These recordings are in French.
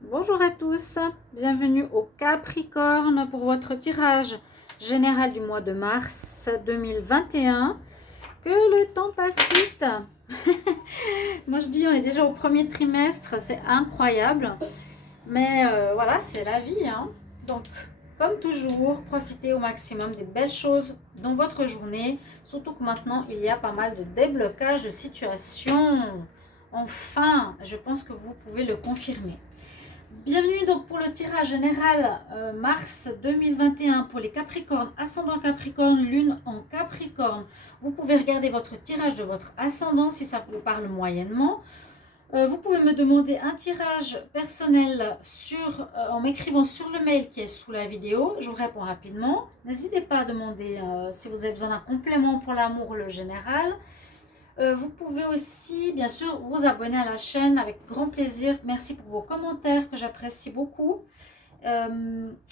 Bonjour à tous, bienvenue au Capricorne pour votre tirage général du mois de mars 2021. Que le temps passe vite. Moi je dis on est déjà au premier trimestre, c'est incroyable. Mais voilà, c'est la vie, hein. Donc, comme toujours, profitez au maximum des belles choses dans votre journée. Surtout que maintenant, il y a pas mal de déblocage de situations. Enfin, je pense que vous pouvez le confirmer. Bienvenue donc pour le tirage général mars 2021 pour les Capricornes, ascendant Capricorne, lune en Capricorne. Vous pouvez regarder votre tirage de votre ascendant si ça vous parle moyennement. Vous pouvez me demander un tirage personnel en m'écrivant sur le mail qui est sous la vidéo. Je vous réponds rapidement. N'hésitez pas à demander si vous avez besoin d'un complément pour l'amour ou le général. Vous pouvez aussi, bien sûr, vous abonner à la chaîne avec grand plaisir. Merci pour vos commentaires que j'apprécie beaucoup.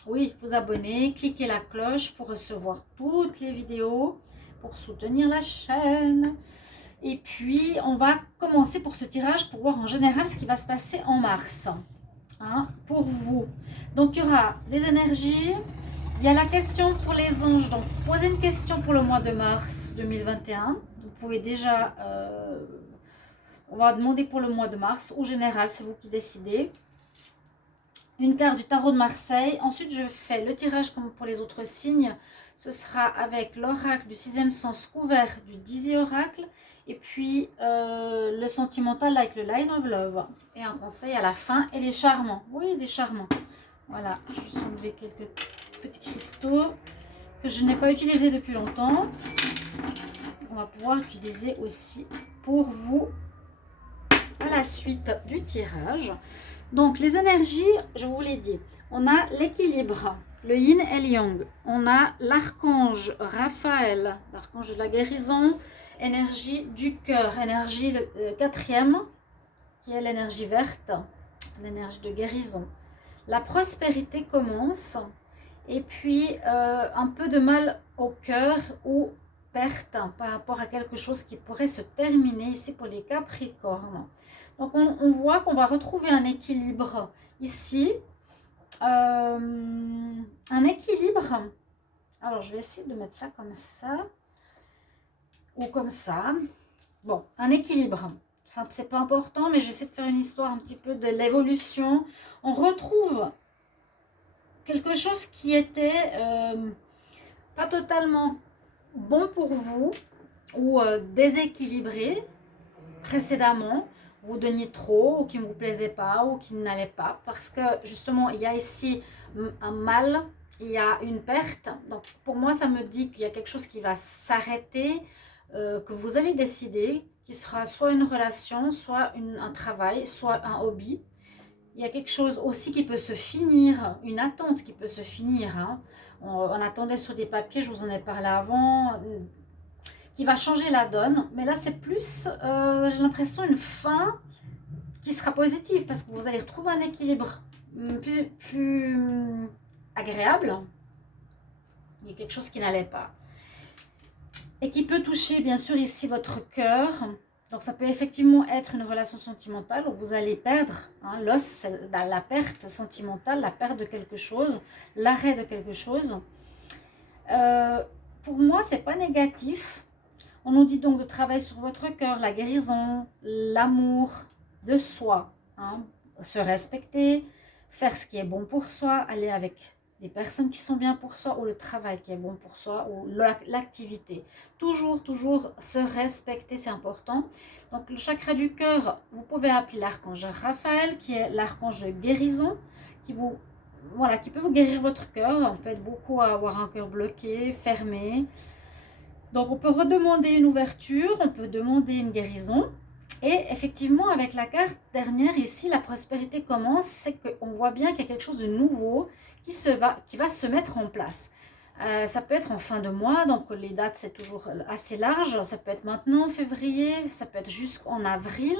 Oui, vous abonner, cliquez la cloche pour recevoir toutes les vidéos, pour soutenir la chaîne. Et puis, on va commencer pour ce tirage pour voir en général ce qui va se passer en mars. Hein, pour vous. Donc, il y aura les énergies. Il y a la question pour les anges. Donc, posez une question pour le mois de mars 2021. Vous pouvez déjà... on va demander pour le mois de mars. Au général, c'est vous qui décidez. Une carte du tarot de Marseille. Ensuite, je fais le tirage comme pour les autres signes. Ce sera avec l'oracle du sixième sens couvert du 10e oracle. Et puis, le sentimental avec le line of love. Et un conseil à la fin. Et les charmants. Oui, des charmants. Voilà, je vais juste enlever quelques petits cristaux que je n'ai pas utilisés depuis longtemps. On va pouvoir utiliser aussi pour vous à la suite du tirage. Donc, les énergies, je vous l'ai dit, on a l'équilibre, le yin et le yang. On a l'archange Raphaël, l'archange de la guérison, énergie du cœur, énergie le quatrième, qui est l'énergie verte, l'énergie de guérison. La prospérité commence, et puis un peu de mal au cœur ou perte par rapport à quelque chose qui pourrait se terminer ici pour les Capricornes. Donc on voit qu'on va retrouver un équilibre ici, un équilibre. Alors je vais essayer de mettre ça comme ça ou comme ça. Bon, un équilibre. C'est pas important, mais j'essaie de faire une histoire un petit peu de l'évolution. On retrouve quelque chose qui était pas totalement bon pour vous ou déséquilibré précédemment, vous donniez trop ou qui ne vous plaisait pas ou qui n'allait pas parce que justement il y a ici un mal, il y a une perte. Donc pour moi ça me dit qu'il y a quelque chose qui va s'arrêter, que vous allez décider, qui sera soit une relation, soit un travail, soit un hobby. Il y a quelque chose aussi qui peut se finir, une attente qui peut se finir. Hein. On attendait sur des papiers, je vous en ai parlé avant, qui va changer la donne. Mais là, c'est plus, j'ai l'impression, une fin qui sera positive parce que vous allez retrouver un équilibre plus agréable. Il y a quelque chose qui n'allait pas. Et qui peut toucher, bien sûr, ici votre cœur. Donc, ça peut effectivement être une relation sentimentale où vous allez perdre. Hein, l'os, c'est la perte sentimentale, la perte de quelque chose, l'arrêt de quelque chose. Pour moi, c'est pas négatif. On nous dit donc de travailler sur votre cœur, la guérison, l'amour de soi. Hein, se respecter, faire ce qui est bon pour soi, aller avec des personnes qui sont bien pour soi ou le travail qui est bon pour soi ou l'activité. Toujours se respecter, c'est important. Donc le chakra du cœur, vous pouvez appeler l'archange Raphaël qui est l'archange de guérison qui vous voilà, qui peut vous guérir votre cœur. On peut être beaucoup à avoir un cœur bloqué, fermé. Donc on peut redemander une ouverture, on peut demander une guérison. Et effectivement, avec la carte dernière ici, la prospérité commence, c'est qu'on voit bien qu'il y a quelque chose de nouveau qui va se mettre en place. Ça peut être en fin de mois, donc les dates c'est toujours assez large. Ça peut être maintenant en février, ça peut être jusqu'en avril.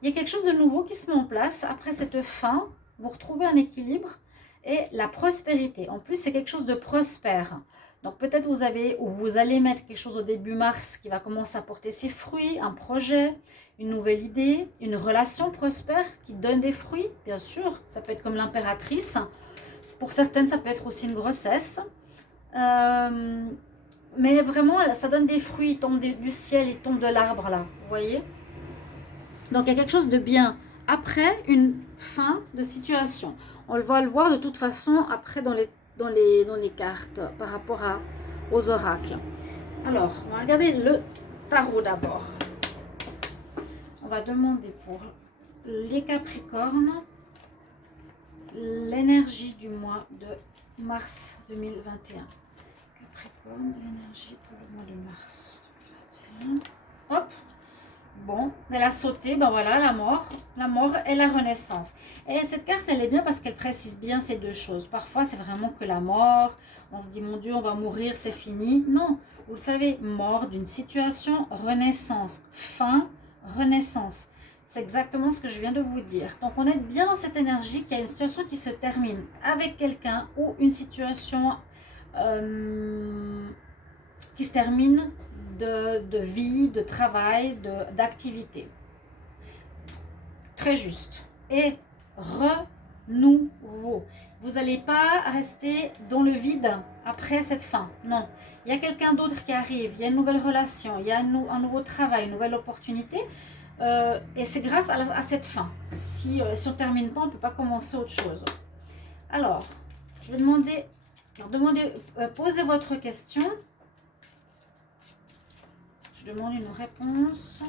Il y a quelque chose de nouveau qui se met en place. Après cette fin, vous retrouvez un équilibre et la prospérité. En plus, c'est quelque chose de prospère. Donc peut-être vous allez mettre quelque chose au début mars qui va commencer à porter ses fruits, un projet, une nouvelle idée, une relation prospère qui donne des fruits, bien sûr. Ça peut être comme l'impératrice. Pour certaines, ça peut être aussi une grossesse. Mais vraiment, ça donne des fruits, ils tombent du ciel, ils tombent de l'arbre là, vous voyez. Donc il y a quelque chose de bien après une fin de situation. On va le voir de toute façon après dans les cartes par rapport aux oracles. Alors, on va regarder le tarot d'abord. On va demander pour les Capricornes l'énergie du mois de mars 2021. Capricorne, l'énergie pour le mois de mars 2021. Hop. Bon, elle a sauté, ben voilà, la mort et la renaissance. Et cette carte, elle est bien parce qu'elle précise bien ces deux choses. Parfois, c'est vraiment que la mort, on se dit, mon Dieu, on va mourir, c'est fini. Non, vous savez, mort d'une situation, renaissance, fin, renaissance. C'est exactement ce que je viens de vous dire. Donc, on est bien dans cette énergie qu'il y a une situation qui se termine avec quelqu'un ou une situation qui se termine de vie, de travail, d'activité. Très juste. Et renouveau. Vous n'allez pas rester dans le vide après cette fin. Non. Il y a quelqu'un d'autre qui arrive. Il y a une nouvelle relation. Il y a un nouveau travail, une nouvelle opportunité. Et c'est grâce à cette fin. Si on ne termine pas, on ne peut pas commencer autre chose. Alors, je vais demander posez votre question. Je demande une réponse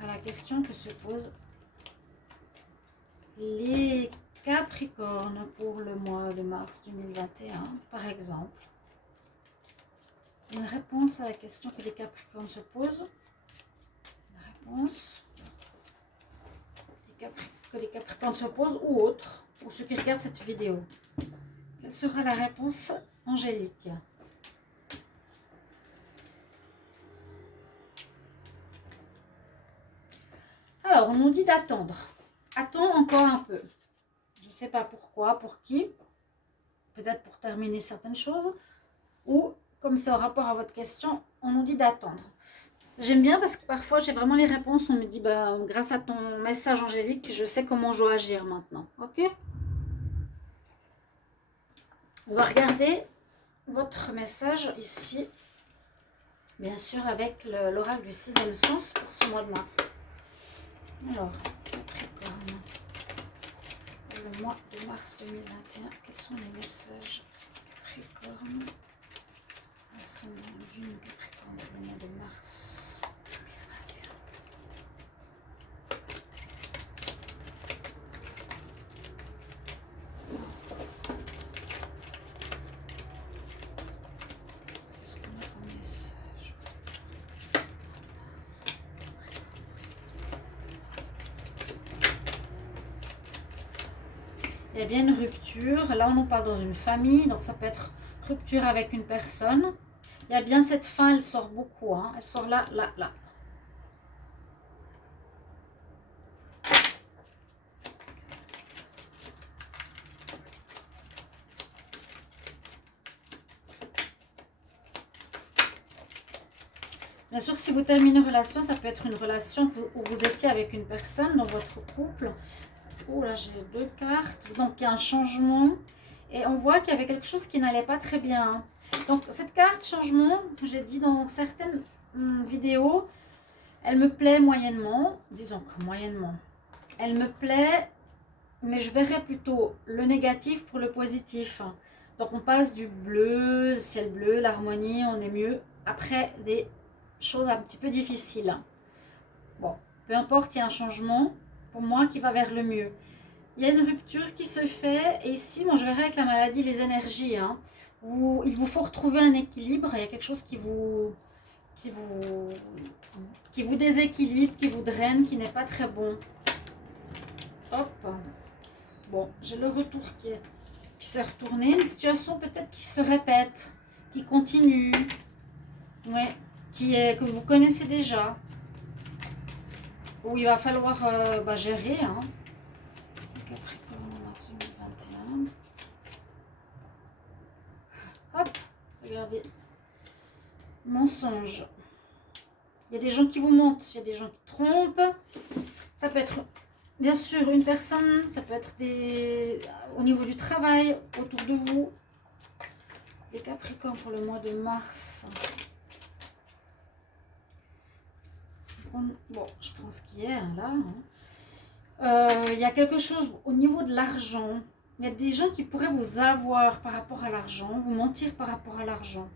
à la question que se posent les Capricornes pour le mois de mars 2021, par exemple. Une réponse à la question que les Capricornes se posent. Une réponse que les Capricornes se posent ou autre, ou ceux qui regardent cette vidéo. Quelle sera la réponse angélique ? Alors, on nous dit d'attendre. Attends encore un peu. Je ne sais pas pourquoi, pour qui. Peut-être pour terminer certaines choses. Ou, comme c'est en rapport à votre question, on nous dit d'attendre. J'aime bien parce que parfois, j'ai vraiment les réponses. On me dit, bah, grâce à ton message angélique, je sais comment je dois agir maintenant. Ok ? On va regarder votre message ici. Bien sûr, avec l'oracle du 6e sens pour ce mois de mars. Alors, Capricorne, le mois de mars 2021, quels sont les messages Capricorne, ascendant Lune Capricorne, le mois de mars 2021. Qu'est-ce qu'on a comme message? Il y a bien une rupture. Là, on nous parle dans une famille. Donc, ça peut être rupture avec une personne. Il y a bien cette fin. Elle sort beaucoup. Hein. Elle sort là, là, là. Bien sûr, si vous terminez une relation, ça peut être une relation où vous étiez avec une personne dans votre couple. Oh là, j'ai 2 cartes. Donc, il y a un changement. Et on voit qu'il y avait quelque chose qui n'allait pas très bien. Donc, cette carte changement, j'ai dit dans certaines vidéos, elle me plaît moyennement. Disons que moyennement. Elle me plaît, mais je verrais plutôt le négatif pour le positif. Donc, on passe du bleu, le ciel bleu, l'harmonie, on est mieux. Après, des choses un petit peu difficiles. Bon, peu importe, il y a un changement pour moi qui va vers le mieux. Il y a une rupture qui se fait et ici, moi je verrai avec la maladie les énergies. Hein. Il vous faut retrouver un équilibre. Il y a quelque chose qui vous déséquilibre, qui vous draine, qui n'est pas très bon. Hop. Bon, j'ai le retour qui s'est retourné. Une situation peut-être qui se répète, qui continue. Ouais, que vous connaissez déjà. Où il va falloir gérer. Hein. Capricorne, mars 2021. Hop, regardez. Mensonge. Il y a des gens qui vous mentent, il y a des gens qui trompent. Ça peut être, bien sûr, une personne, ça peut être au niveau du travail, autour de vous. Les Capricornes pour le mois de mars. Bon, je prends ce qui est là. Il y a quelque chose au niveau de l'argent. Il y a des gens qui pourraient vous avoir par rapport à l'argent, vous mentir par rapport à l'argent.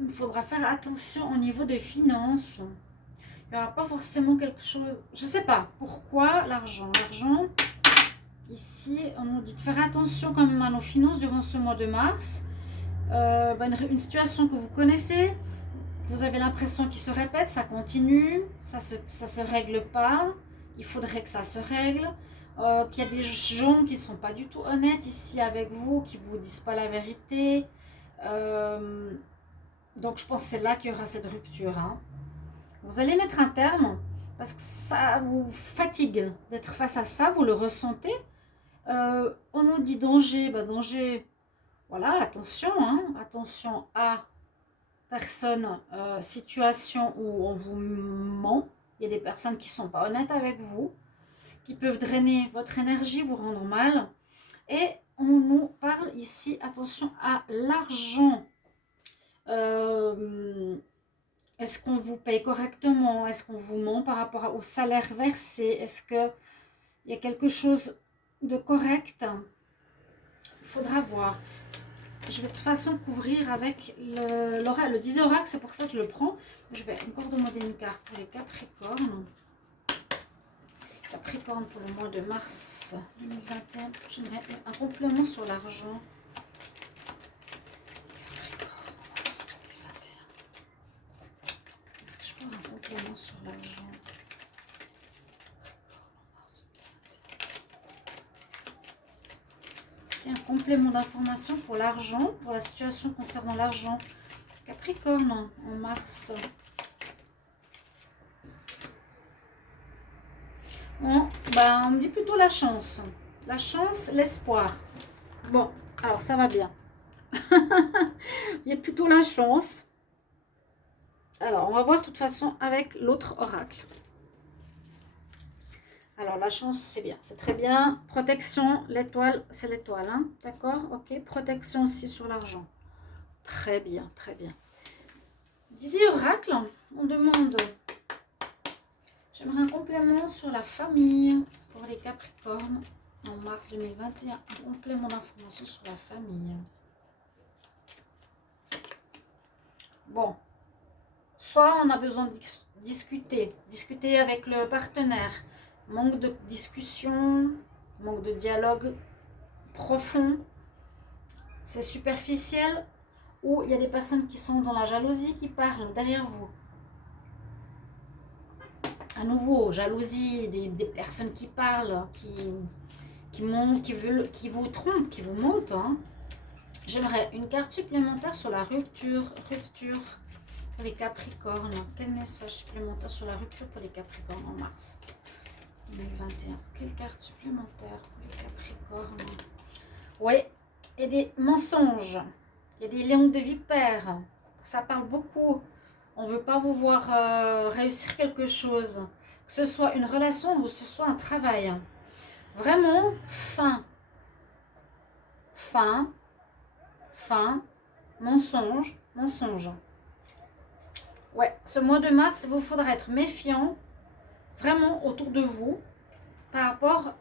Il faudra faire attention au niveau des finances. Il n'y aura pas forcément quelque chose... Je ne sais pas pourquoi l'argent. L'argent, ici, on nous dit de faire attention quand même à nos finances durant ce mois de mars. Une situation que vous connaissez, vous avez l'impression qu'il se répète, ça continue, ça se règle pas. Il faudrait que ça se règle. Qu'il y a des gens qui ne sont pas du tout honnêtes ici avec vous, qui ne vous disent pas la vérité. Donc je pense que c'est là qu'il y aura cette rupture. Hein. Vous allez mettre un terme parce que ça vous fatigue d'être face à ça, vous le ressentez. On nous dit danger, danger, voilà, attention, hein, attention à personne, situation où on vous ment. Il y a des personnes qui ne sont pas honnêtes avec vous, qui peuvent drainer votre énergie, vous rendre mal. Et on nous parle ici, attention à l'argent. Est-ce qu'on vous paye correctement? Est-ce qu'on vous ment par rapport au salaire versé? Est-ce qu'il y a quelque chose de correct? Il faudra voir. Je vais de toute façon couvrir avec le 10 oracle, c'est pour ça que je le prends. Je vais encore demander une carte pour les Capricornes. Capricorne pour le mois de mars 2021. J'aimerais un complément sur l'argent. Sur l'argent. Est-ce qu'il y a un complément d'information pour l'argent, pour la situation concernant l'argent? Capricorne en mars. On me dit plutôt la chance. La chance, l'espoir. Bon, alors ça va bien. Il y a plutôt la chance. Alors, on va voir de toute façon avec l'autre oracle. Alors, la chance, c'est bien, c'est très bien. Protection, l'étoile, c'est l'étoile, hein? D'accord? Ok, protection aussi sur l'argent. Très bien, très bien. 10 oracle, on demande... J'aimerais un complément sur la famille pour les Capricornes en mars 2021. Un complément d'information sur la famille. Bon. Soit on a besoin de discuter avec le partenaire, manque de discussion, manque de dialogue profond, c'est superficiel, ou il y a des personnes qui sont dans la jalousie qui parlent derrière vous. À nouveau, jalousie, des personnes qui parlent, qui montent, qui vous trompent, qui vous mentent. Hein. J'aimerais une carte supplémentaire sur la rupture. Pour les Capricornes, quel message supplémentaire sur la rupture pour les Capricornes en mars 2021? Quelle carte supplémentaire pour les Capricornes? Oui, il y a des mensonges, il y a des lions de vipère, ça parle beaucoup. On ne veut pas vous voir réussir quelque chose, que ce soit une relation ou que ce soit un travail. Vraiment, mensonge. Ouais, ce mois de mars, il vous faudra être méfiant vraiment autour de vous par rapport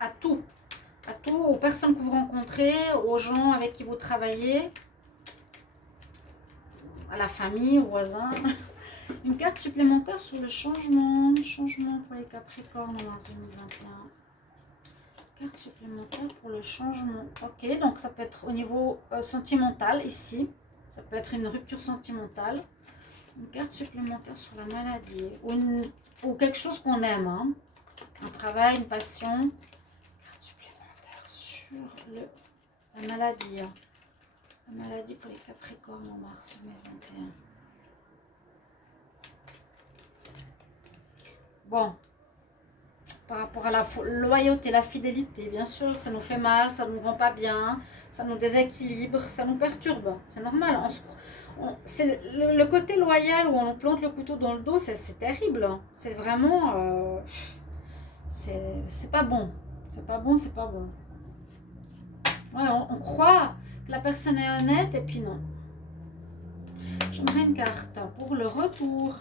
à tout, aux personnes que vous rencontrez, aux gens avec qui vous travaillez, à la famille, aux voisins. Une carte supplémentaire sur le changement pour les Capricornes en mars 2021. Carte supplémentaire pour le changement. Ok, donc ça peut être au niveau sentimental ici, ça peut être une rupture sentimentale. Une carte supplémentaire sur la maladie ou quelque chose qu'on aime, hein. Un travail, une passion. Carte supplémentaire sur la maladie. La maladie pour les Capricornes en mars 2021. Bon, par rapport à la loyauté, la fidélité, bien sûr, ça nous fait mal, ça ne nous rend pas bien, ça nous déséquilibre, ça nous perturbe. C'est normal. C'est le côté loyal où on plante le couteau dans le dos, c'est terrible, hein. C'est vraiment... c'est pas bon. C'est pas bon, c'est pas bon. Ouais, on croit que la personne est honnête et puis non. J'aimerais une carte pour le retour.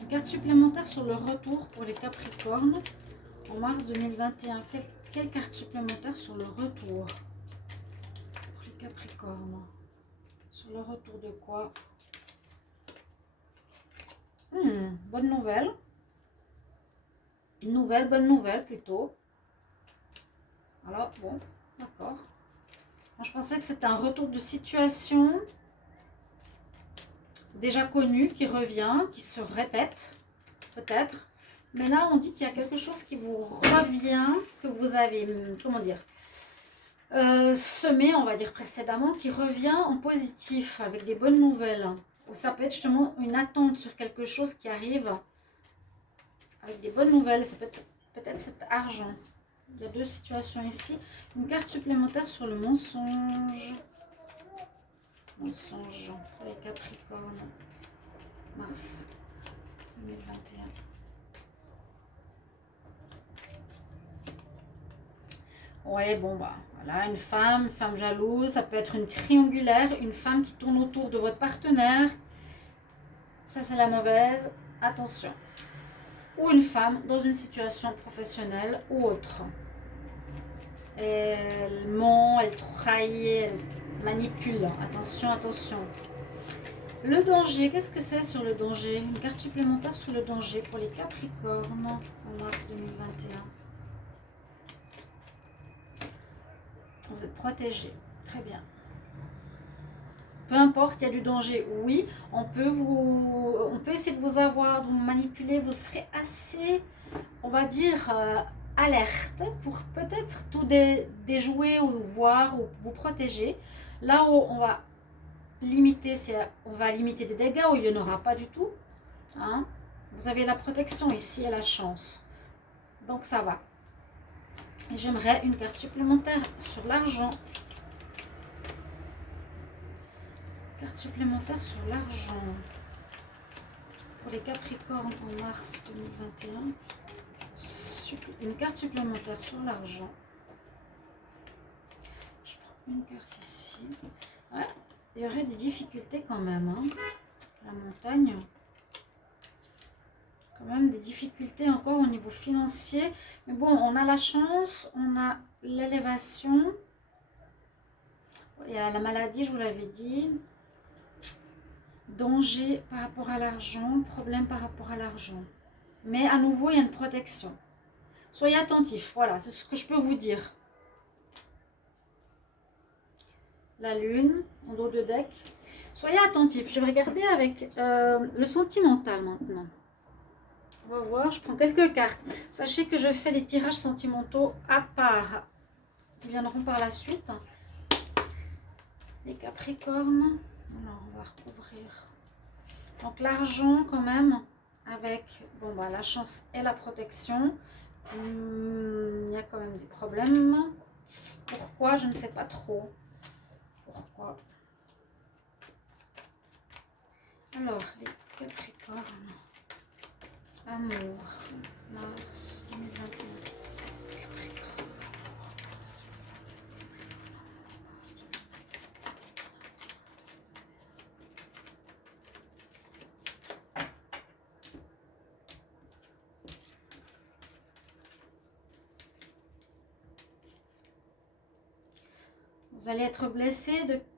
Une carte supplémentaire sur le retour pour les Capricornes en mars 2021. Quelle carte supplémentaire sur le retour pour les Capricornes? Sur le retour de quoi? Bonne nouvelle. Bonne nouvelle plutôt. Alors, bon, d'accord. Moi, je pensais que c'était un retour de situation déjà connu qui revient, qui se répète, peut-être. Mais là, on dit qu'il y a quelque chose qui vous revient, que vous avez, comment dire, semé, on va dire précédemment, qui revient en positif, avec des bonnes nouvelles. Ou ça peut être justement une attente sur quelque chose qui arrive avec des bonnes nouvelles. C'est peut-être cet argent. Il y a deux situations ici. Une carte supplémentaire sur le mensonge. Mensonge pour les Capricornes. Mars 2021. Ouais, bon, bah, voilà, une femme jalouse, ça peut être une triangulaire, une femme qui tourne autour de votre partenaire. Ça, c'est la mauvaise. Attention. Ou une femme dans une situation professionnelle ou autre. Elle ment, elle trahit, elle manipule. Attention, attention. Le danger, qu'est-ce que c'est sur le danger? Une carte supplémentaire sur le danger pour les Capricornes en mars 2021. Vous êtes protégés. Très bien. Peu importe, il y a du danger, oui. On peut essayer de vous avoir, de vous manipuler. Vous serez assez, on va dire, alerte pour peut-être tout déjouer ou voir ou vous protéger. Là où on va limiter, on va limiter des dégâts où il n'y en aura pas du tout. Hein. Vous avez la protection ici et la chance. Donc ça va. Et j'aimerais une carte supplémentaire sur l'argent. Carte supplémentaire sur l'argent. Pour les Capricornes en mars 2021. Une carte supplémentaire sur l'argent. Je prends une carte ici. Ouais, il y aurait des difficultés quand même. Hein. La montagne. Quand même des difficultés encore au niveau financier. Mais bon, on a la chance, on a l'élévation. Il y a la maladie, je vous l'avais dit. Danger par rapport à l'argent, problème par rapport à l'argent. Mais à nouveau, il y a une protection. Soyez attentifs, voilà, c'est ce que je peux vous dire. La lune, en dos de deck. Soyez attentifs, je vais regarder avec le sentimental maintenant. On va voir, je prends quelques cartes. Sachez que je fais les tirages sentimentaux à part. Ils viendront par la suite. Les Capricornes. Alors, on va recouvrir. Donc, l'argent quand même, avec bon, bah, la chance et la protection. Il y a quand même des problèmes. Pourquoi? Je ne sais pas trop. Pourquoi? Alors, les Capricornes. Amour, mars 2021. Capricorne. Mars 2021. Vous allez être blessé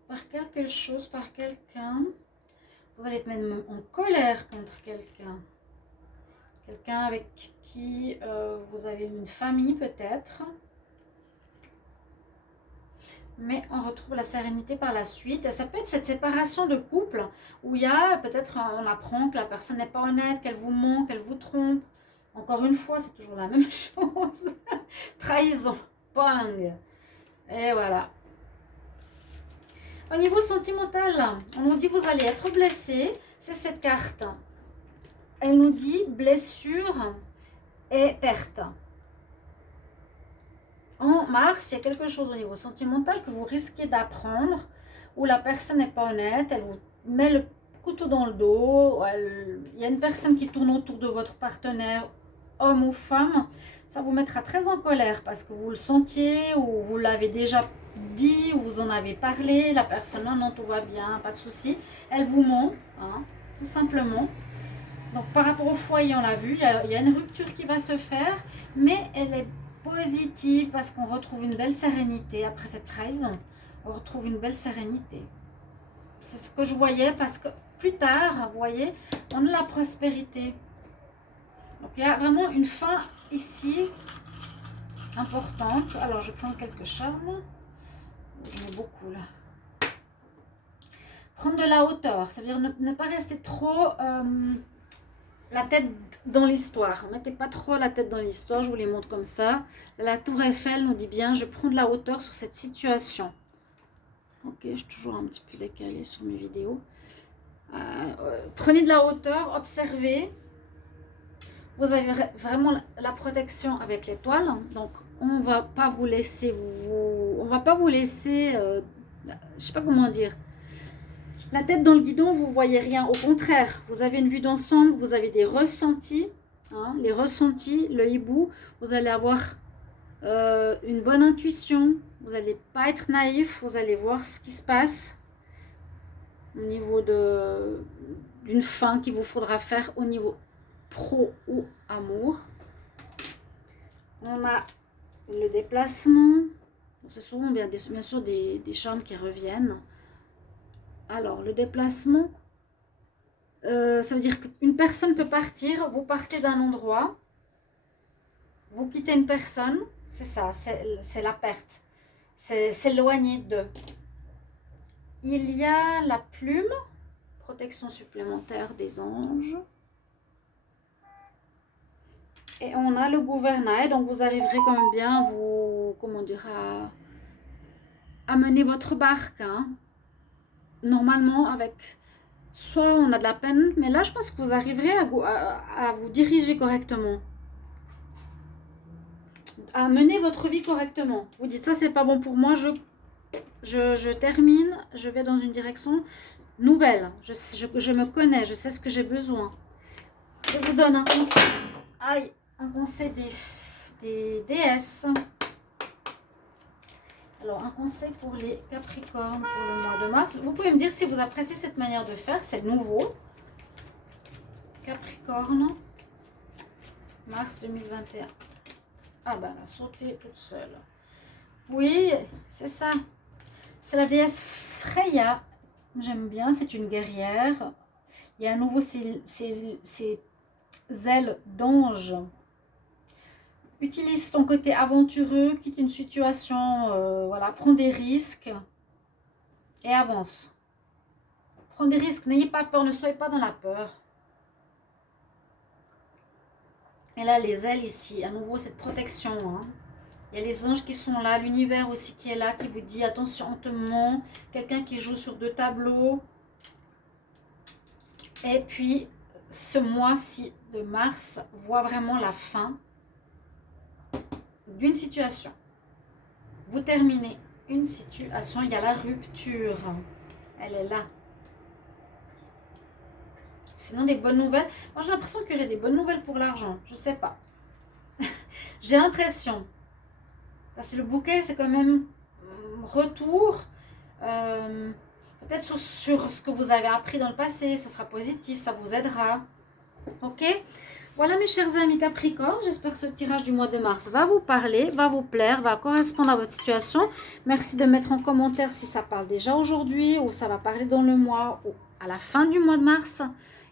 par quelque chose, par quelqu'un. Vous allez être même en colère contre quelqu'un. Quelqu'un avec qui vous avez une famille peut-être. Mais on retrouve la sérénité par la suite. Et ça peut être cette séparation de couple où il y a peut-être, on apprend que la personne n'est pas honnête, qu'elle vous ment, qu'elle vous trompe. Encore une fois, c'est toujours la même chose. Trahison. Bang. Et voilà. Au niveau sentimental, on nous dit vous allez être blessé. C'est cette carte. Elle nous dit blessure et perte. En mars, il y a quelque chose au niveau sentimental que vous risquez d'apprendre où la personne n'est pas honnête, elle vous met couteau dans le dos. Il y a une personne qui tourne autour de votre partenaire, homme ou femme. Ça vous mettra très en colère parce que vous le sentiez ou vous l'avez déjà dit ou vous en avez parlé. La personne, non, non, tout va bien, pas de souci. Elle vous ment, hein, tout simplement. Donc par rapport au foyer, on l'a vu, il y a une rupture qui va se faire, mais elle est positive parce qu'on retrouve une belle sérénité après cette trahison. On retrouve une belle sérénité. C'est ce que je voyais parce que plus tard, vous voyez, on a la prospérité. Donc il y a vraiment une fin ici importante. Alors je prends quelques charmes. J'en ai beaucoup là. Prendre de la hauteur, ça veut dire ne pas rester trop la tête dans l'histoire. Mettez pas trop la tête dans l'histoire, je vous les montre comme ça. La tour Eiffel nous dit bien, je prends de la hauteur sur cette situation. Ok, je suis toujours un petit peu décalée sur mes vidéos. Prenez de la hauteur, observez. Vous avez vraiment la protection avec l'étoile. Donc, on va pas vous laisser je sais pas comment dire. La tête dans le guidon, vous voyez rien. Au contraire, vous avez une vue d'ensemble, vous avez des ressentis. Hein, les ressentis, le hibou, vous allez avoir une bonne intuition. Vous n'allez pas être naïf, vous allez voir ce qui se passe au niveau d'une fin qu'il vous faudra faire au niveau pro ou amour. On a le déplacement. C'est souvent bien sûr des charmes qui reviennent. Alors, le déplacement, ça veut dire qu'une personne peut partir, vous partez d'un endroit, vous quittez une personne, c'est ça, c'est la perte, c'est s'éloigner d'eux. Il y a la plume, protection supplémentaire des anges. Et on a le gouvernail, donc vous arriverez quand même bien à vous, comment dire, à mener votre barque, hein. Normalement, avec soit on a de la peine, mais là je pense que vous arriverez à vous diriger correctement, à mener votre vie correctement. Vous dites ça c'est pas bon pour moi, je termine, je vais dans une direction nouvelle, je me connais, je sais ce que j'ai besoin. Je vous donne un conseil, un conseil des déesses. Alors, un conseil pour les Capricornes pour le mois de mars. Vous pouvez me dire si vous appréciez cette manière de faire. C'est nouveau. Capricorne, mars 2021. Ah ben, elle a sauté toute seule. Oui, c'est ça. C'est la déesse Freya. J'aime bien, c'est une guerrière. Il y a à nouveau ses ailes d'ange. Utilise ton côté aventureux, quitte une situation, voilà, prends des risques et avance. Prends des risques, n'ayez pas peur, ne soyez pas dans la peur. Et là, les ailes ici, à nouveau cette protection. Hein. Il y a les anges qui sont là, l'univers aussi qui est là, qui vous dit attention, on te ment. Quelqu'un qui joue sur 2 tableaux. Et puis, ce mois-ci de mars voit vraiment la fin d'une situation. Vous terminez une situation, il y a la rupture. Elle est là. Sinon, des bonnes nouvelles. Moi, j'ai l'impression qu'il y aurait des bonnes nouvelles pour l'argent. Je sais pas. J'ai l'impression. Parce que le bouquet, c'est quand même retour. Peut-être sur ce que vous avez appris dans le passé. Ce sera positif, ça vous aidera. Ok ? Voilà mes chers amis Capricorne, j'espère que ce tirage du mois de mars va vous parler, va vous plaire, va correspondre à votre situation. Merci de mettre en commentaire si ça parle déjà aujourd'hui ou ça va parler dans le mois ou à la fin du mois de mars.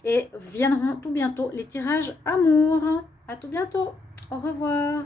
Et viendront tout bientôt les tirages amour. À tout bientôt. Au revoir.